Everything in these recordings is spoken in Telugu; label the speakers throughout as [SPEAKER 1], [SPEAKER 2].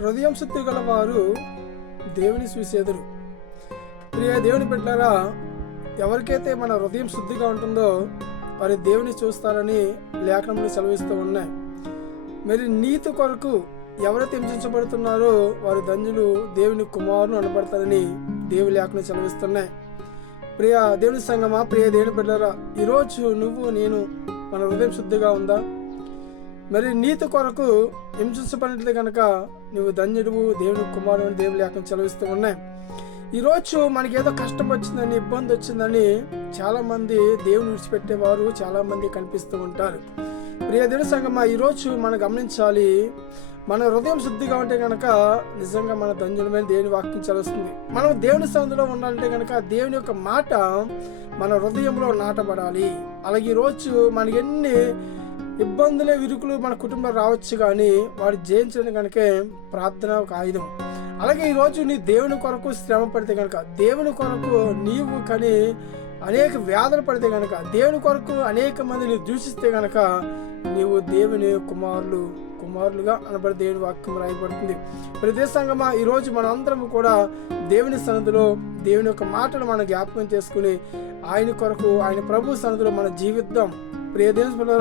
[SPEAKER 1] హృదయం శుద్ధి గల వారు దేవుని చూసేదరు ప్రియ దేవుని బిడ్డలారా ఎవరికైతే మన హృదయం శుద్ధిగా ఉంటుందో వారి దేవుని చూస్తారని లేఖనంలో సెలవిస్తూ ఉన్నాయి. మరి నీతి కొరకు ఎవరైతే హింసించబడుతున్నారో వారి ధన్యులు దేవుని కుమారును అనబడతారని దేవుని లేఖను సెలవిస్తున్నాయి. ప్రియ దేవుని సంగమా ప్రియ దేవుని బిడ్డరా ఈరోజు నువ్వు నేను మన హృదయం శుద్ధిగా ఉందా? మరి నీతి కొరకు హింసించబడినట్లు కనుక నువ్వు ధన్యుడువు దేవుని కుమారుడు దేవుని లేఖను సెలవిస్తూ ఉన్నాయి ఈరోజు మనకి ఏదో కష్టం వచ్చిందని ఇబ్బంది వచ్చిందని చాలామంది దేవుని విడిచిపెట్టేవారు చాలామంది కనిపిస్తూ ఉంటారు. ప్రియ దేవుని సంగమా ఈరోజు మనం గమనించాలి మన హృదయం శుద్ధిగా ఉంటే కనుక నిజంగా మన ధన్యులమైన దేవుని వాక్యం చదువుతుంది. మనం దేవుని సందులో ఉండాలంటే కనుక దేవుని యొక్క మాట మన హృదయంలో నాటబడాలి. అలాగే ఈరోజు మనకి ఎన్ని ఇబ్బందులే విరుకులు మన కుటుంబం రావచ్చు కానీ వాడు జయించడం కనుకే ప్రార్థన ఒక ఆయుధం. అలాగే ఈరోజు నీ దేవుని కొరకు శ్రమ పడితే కనుక దేవుని కొరకు నీవు కానీ అనేక వ్యాధులు పడితే కనుక దేవుని కొరకు అనేక మందిని దూషిస్తే కనుక నీవు దేవుని కుమారులు కుమారులుగా అనబడి దేవుని వాక్యం రాయబడుతుంది. ప్రతి ఈరోజు మనందరం కూడా దేవుని సన్నిధిలో దేవుని యొక్క మాటలు మనం జ్ఞాపకం చేసుకుని ఆయన కొరకు ఆయన ప్రభు సన్నిధిలో మన జీవిద్దాం ప్రియ దేవుని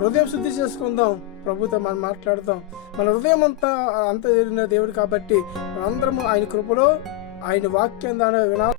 [SPEAKER 1] హృదయం శుద్ధి చేసుకుందాం. ప్రభుతో మనం మాట్లాడదాం మన హృదయం అంతా అంత జరిగిన దేవుడు కాబట్టి మనందరము ఆయన కృపలో ఆయన వాక్యం దాని వినా